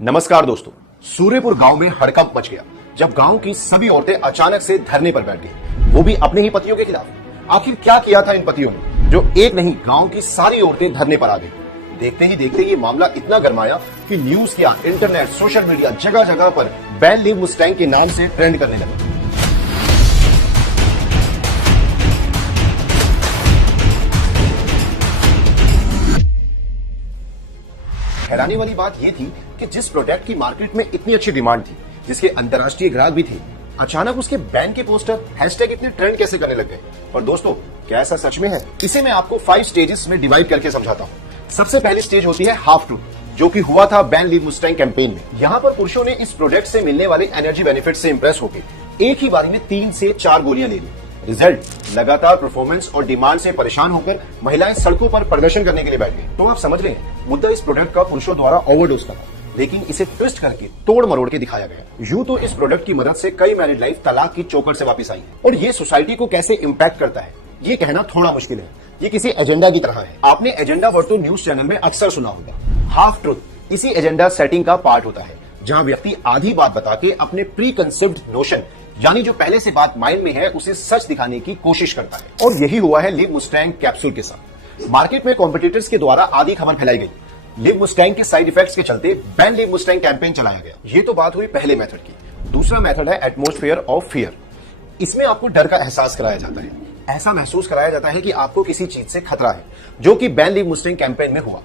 नमस्कार दोस्तों। सूर्यपुर गांव में हड़कंप मच गया जब गांव की सभी औरतें अचानक से धरने पर बैठ गई, वो भी अपने ही पतियों के खिलाफ। आखिर क्या किया था इन पतियों ने जो एक नहीं गांव की सारी औरतें धरने पर आ गई। देखते ही देखते ये मामला इतना गरमाया कि न्यूज क्या, इंटरनेट, सोशल मीडिया जगह जगह पर बैन लीव मुस्टैंग के नाम से ट्रेंड करने लगा। हैरानी वाली बात यह थी कि जिस प्रोडक्ट की मार्केट में इतनी अच्छी डिमांड थी, जिसके अंतर्राष्ट्रीय ग्राहक भी थे, अचानक उसके बैन के पोस्टर, हैशटैग इतने ट्रेंड कैसे करने लग गए। और दोस्तों, क्या ऐसा सच में है? इसे मैं आपको 5 स्टेजेस में डिवाइड करके समझाता हूँ। सबसे पहली स्टेज होती है हाफ ट्रूथ, जो कि हुआ था बैन लीव मुस्टैंग कैंपेन में। यहाँ पर पुरुषों ने इस प्रोडक्ट से मिलने वाले एनर्जी बेनिफिट से इंप्रेस होकर एक ही बारी में 3 से 4 गोलियां ले ली। रिजल्ट, लगातार परफॉर्मेंस और डिमांड से परेशान होकर महिलाएं सड़कों पर प्रदर्शन करने के लिए बैठ गई। तो आप समझ रहे हैं, मुद्दा इस प्रोडक्ट का पुरुषों द्वारा ओवरडोज का था, लेकिन इसे ट्विस्ट करके तोड़ मरोड़ के दिखाया गया। यूं तो इस प्रोडक्ट की मदद से कई मैरिड लाइफ तलाक की चौकट से वापस आई है, और ये सोसाइटी को कैसे इम्पैक्ट करता है ये कहना थोड़ा मुश्किल है। ये किसी एजेंडा की तरह है। आपने एजेंडा वर्ड तो न्यूज चैनल में अक्सर सुना होगा। हाफ ट्रूथ इसी एजेंडा सेटिंग का पार्ट होता है, जहां व्यक्ति आधी बात बता के अपने प्री कंसेप्ट नोशन, यानी जो पहले से बात माइंड में है, उसे सच दिखाने की कोशिश करता है। और यही हुआ है लीव मुस्टैंग कैप्सूल के साथ। मार्केट में कॉम्पिटिटर्स के द्वारा आधी खबर फैलाई गई। लीव मुस्टैंग के साइड इफेक्ट्स के चलते बैन लीव मुस्टैंग कैंपेन चलाया गया। ये तो बात हुई पहले मेथड की। दूसरा मेथड है एटमॉस्फेयर ऑफ फियर। इसमें आपको डर का एहसास कराया जाता है। ऐसा महसूस कराया जाता है कि आपको किसी चीज से खतरा है, जो कि बैन लीव मुस्टैंग कैंपेन में हुआ।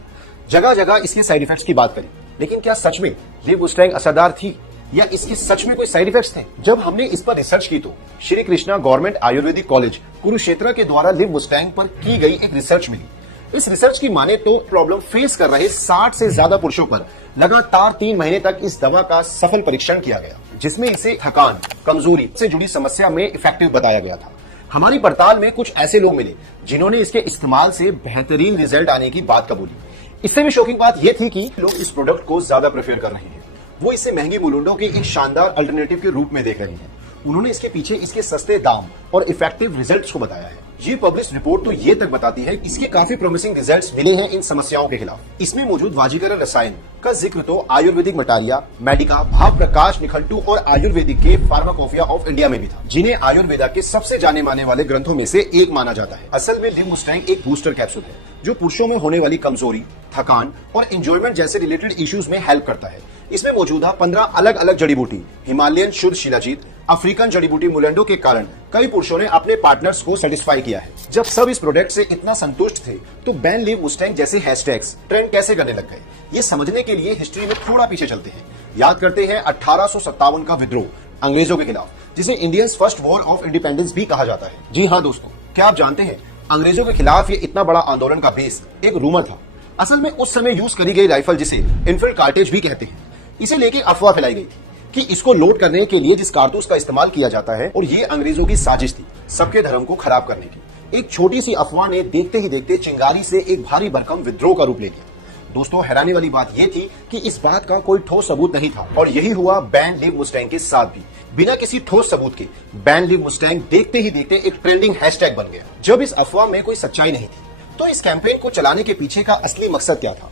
जगह जगह इसके साइड इफेक्ट्स की बात करी, लेकिन क्या सच में लीव मुस्टैंग असरदार थी या इसके सच में कोई साइड इफेक्ट्स थे? जब हमने इस पर रिसर्च की तो श्री कृष्णा गवर्नमेंट आयुर्वेदिक कॉलेज कुरुक्षेत्र के द्वारा लीव मुस्टैंग पर की गई एक रिसर्च मिली। इस रिसर्च की माने तो प्रॉब्लम फेस कर रहे 60 से ज्यादा पुरुषों पर लगातार 3 महीने तक इस दवा का सफल परीक्षण किया गया, जिसमें इसे थकान, कमजोरी से जुड़ी समस्या में इफेक्टिव बताया गया था। हमारी पड़ताल में कुछ ऐसे लोग मिले जिन्होंने इसके इस्तेमाल से बेहतरीन रिजल्ट आने की बात कबूली। इससे भी शॉकिंग बात यह थी कि लोग इस प्रोडक्ट को ज्यादा प्रेफर कर रहे हैं। वो इसे महंगी मुलुंडों के एक शानदार अल्टरनेटिव के रूप में देख रहे हैं। उन्होंने इसके पीछे इसके सस्ते दाम और इफेक्टिव रिजल्ट्स को बताया है। ये पब्लिश रिपोर्ट तो ये तक बताती है कि इसके काफी प्रॉमिसिंग रिजल्ट्स मिले हैं इन समस्याओं के खिलाफ। इसमें मौजूद वाजीकर रसायन का जिक्र तो आयुर्वेदिक मटारिया, मेडिका, भाव प्रकाश निखंटू और आयुर्वेदिक के फार्माकोपिया ऑफ इंडिया में भी था, जिन्हें आयुर्वेदा के सबसे जाने माने वाले ग्रंथों में से एक माना जाता है। असल में लीव मुस्टैंग एक बूस्टर कैप्सूल है, जो पुरुषों में होने वाली कमजोरी, थकान और एंजॉयमेंट जैसे रिलेटेड इश्यूज में हेल्प करता है। इसमें मौजूदा 15 अलग अलग जड़ी बूटी, हिमालयन शुद्ध शिलाजीत, अफ्रीकन जड़ी बूटी मुलंडो के कारण कई पुरुषों ने अपने पार्टनर्स को सेटिस्फाई किया है। जब सब इस प्रोडक्ट से इतना संतुष्ट थे, तो बैन लीव मुस्टैंग जैसे हैशटैग्स ट्रेंड कैसे करने लग गए? ये समझने के लिए हिस्ट्री में थोड़ा पीछे चलते हैं। याद करते हैं 1857 का विद्रोह अंग्रेजों के खिलाफ, जिसे Indians first war of independence भी कहा जाता है। जी हाँ दोस्तों, क्या आप जानते हैं अंग्रेजों के खिलाफ ये इतना बड़ा आंदोलन का बेस एक रूमर था। असल में उस समय यूज करी गई राइफल, जिसे इनफिल्ड कार्टेज भी कहते हैं, इसे लेके अफवाह फैलाई गई कि इसको लोड करने के लिए जिस कारतूस का इस्तेमाल किया जाता है, और ये अंग्रेजों की साजिश थी सबके धर्म को खराब करने की। एक छोटी सी अफवाह ने देखते ही देखते चिंगारी से एक भारी भरकम विद्रोह का रूप ले लिया। दोस्तों, हैरानी वाली बात यह थी कि इस बात का कोई ठोस सबूत नहीं था, और यही हुआ बैन लीव मुस्टैंग के साथ भी। बिना किसी ठोस सबूत के बैन लीव मुस्टैंग देखते ही देखते एक ट्रेंडिंग हैशटैग बन गया। जब इस अफवाह में कोई सच्चाई नहीं थी, तो इस कैंपेन को चलाने के पीछे का असली मकसद क्या था?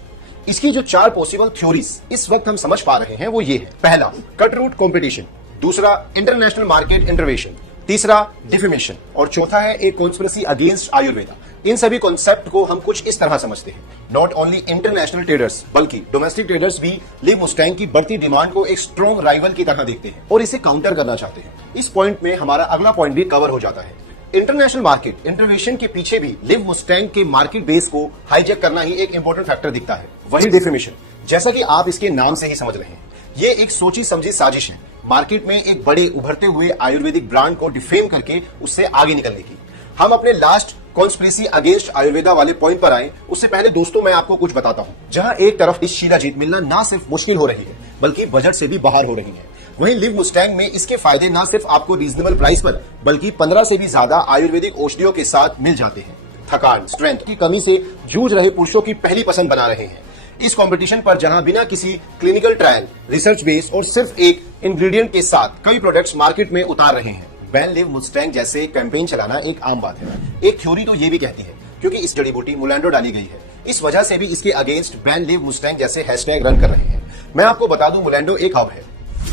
इसकी जो 4 पॉसिबल थ्योरीज इस वक्त हम समझ पा रहे हैं, वो ये है। पहला, कट रूट कंपटीशन। दूसरा, इंटरनेशनल मार्केट इंटरवेंशन। तीसरा, डिफेमेशन। और चौथा है एक कॉन्स्पिरेसी अगेंस्ट आयुर्वेदा। इन सभी कॉन्सेप्ट को हम कुछ इस तरह समझते हैं। नॉट ओनली इंटरनेशनल ट्रेडर्स, बल्कि डोमेस्टिक ट्रेडर्स भी लीव मुस्टैंग की बढ़ती डिमांड को एक स्ट्रॉन्ग राइवल की तरह देखते हैं और इसे काउंटर करना चाहते हैं। इस पॉइंट में हमारा अगला पॉइंट भी कवर हो जाता है। इंटरनेशनल मार्केट इंटरवेंशन के पीछे भी लीव मुस्टैंग के मार्केट बेस को हाईजैक करना ही एक इंपॉर्टेंट फैक्टर दिखता है। वही डिफेमेशन, जैसा कि आप इसके नाम से ही समझ रहे हैं, ये एक सोची समझी साजिश है मार्केट में एक बड़े उभरते हुए आयुर्वेदिक ब्रांड को डिफेम करके उससे आगे निकलने की। हम अपने लास्ट कॉन्स्पिरेसी अगेंस्ट आयुर्वेदा वाले पॉइंट पर आए, उससे पहले दोस्तों मैं आपको कुछ बताता हूं। जहां एक तरफ इस शिलाजीत मिलना ना सिर्फ मुश्किल हो रही है, बल्कि बजट से भी बाहर हो रही है, वहीं लीव मुस्टैंग में इसके फायदे ना सिर्फ आपको रीजनेबल प्राइस पर, बल्कि 15 से भी ज्यादा आयुर्वेदिक औषधियों के साथ मिल जाते हैं। थकान, स्ट्रेंथ की कमी से जूझ रहे पुरुषों की पहली पसंद बना रहे हैं। इस कंपटीशन पर जहां बिना किसी क्लिनिकल ट्रायल, रिसर्च बेस और सिर्फ एक इंग्रेडिएंट के साथ कई प्रोडक्ट्स मार्केट में उतार रहे हैं, बैन लीव मुस्टैंग जैसे कैंपेन चलाना एक आम बात है। एक थ्योरी तो ये भी कहती है, क्योंकि इस जड़ी बूटी मुलैंडो डाली गई है, इस वजह से भी इसके अगेंस्ट बैन लीव मुस्टैंग जैसे हैशटैग रन कर रहे हैं। मैं आपको बता दूं, मुलेंडो एक हब है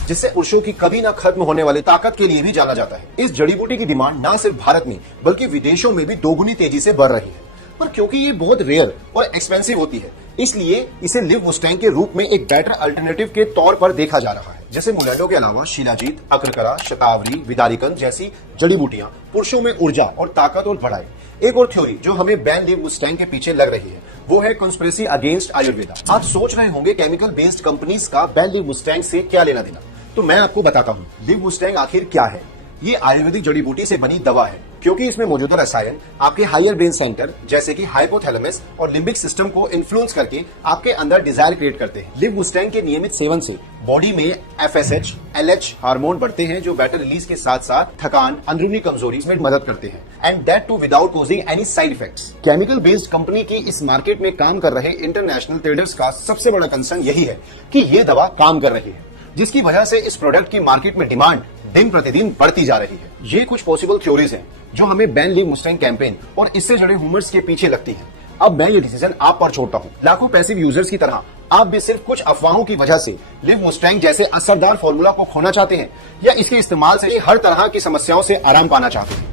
जिससे पुरुषों की कभी ना खत्म होने वाली ताकत के लिए भी जाना जाता है। इस जड़ी बूटी की डिमांड ना सिर्फ भारत में बल्कि विदेशों में भी दोगुनी तेजी से बढ़ रही है। पर क्योंकि ये बहुत रेयर और एक्सपेंसिव होती है, इसलिए इसे लिव मुस्टैंग के रूप में एक बेटर अल्टरनेटिव के तौर पर देखा जा रहा है। जैसे मुलेंडो के अलावा शिलाजीत, अक्रकरा, शतावरी, विदारिकन जैसी जड़ी बूटियां पुरुषों में ऊर्जा और ताकत और बढ़ाए। एक और थ्योरी जो हमें बैन लिव मुस्टैंग के पीछे लग रही है वो है कंस्पिरेसी अगेंस्ट आयुर्वेदा। आप सोच रहे होंगे केमिकल बेस्ड कंपनीज का बैन लिव मुस्टैंग से क्या लेना देना, तो मैं आपको बताता हूँ लिव मुस्टैंग आखिर क्या है। ये आयुर्वेदिक जड़ी बूटी से बनी दवा है क्योंकि इसमें मौजूदा रसायन आपके हायर ब्रेन सेंटर जैसे कि हाइपोथैलेमस और लिम्बिक सिस्टम को इन्फ्लुएंस करके आपके अंदर डिजायर क्रिएट करते हैं। लिव मुस्टैंग के नियमित सेवन से बॉडी में FSH, LH हार्मोन बढ़ते हैं जो बेटर रिलीज के साथ साथ थकान, अंदरूनी कमजोरी में मदद करते हैं, and that too without causing any side effects. Chemical based company की इस मार्केट में काम कर रहे इंटरनेशनल ट्रेडर्स का सबसे बड़ा कंसर्न यही है कि ये दवा काम कर रही है, जिसकी वजह से इस प्रोडक्ट की मार्केट में डिमांड दिन प्रतिदिन बढ़ती जा रही है। ये कुछ पॉसिबल थ्योरीज हैं जो हमें बैन लिव मुस्टैंग कैंपेन और इससे जुड़े ह्यूमर्स के पीछे लगती हैं। अब मैं ये डिसीजन आप पर छोड़ता हूँ। लाखों पैसिव यूजर्स की तरह आप भी सिर्फ कुछ अफवाहों की वजह से लिव मुस्टैंग जैसे असरदार फॉर्मूला को खोना चाहते हैं या इसके इस्तेमाल से हर तरह की समस्याओं से आराम पाना चाहते हैं।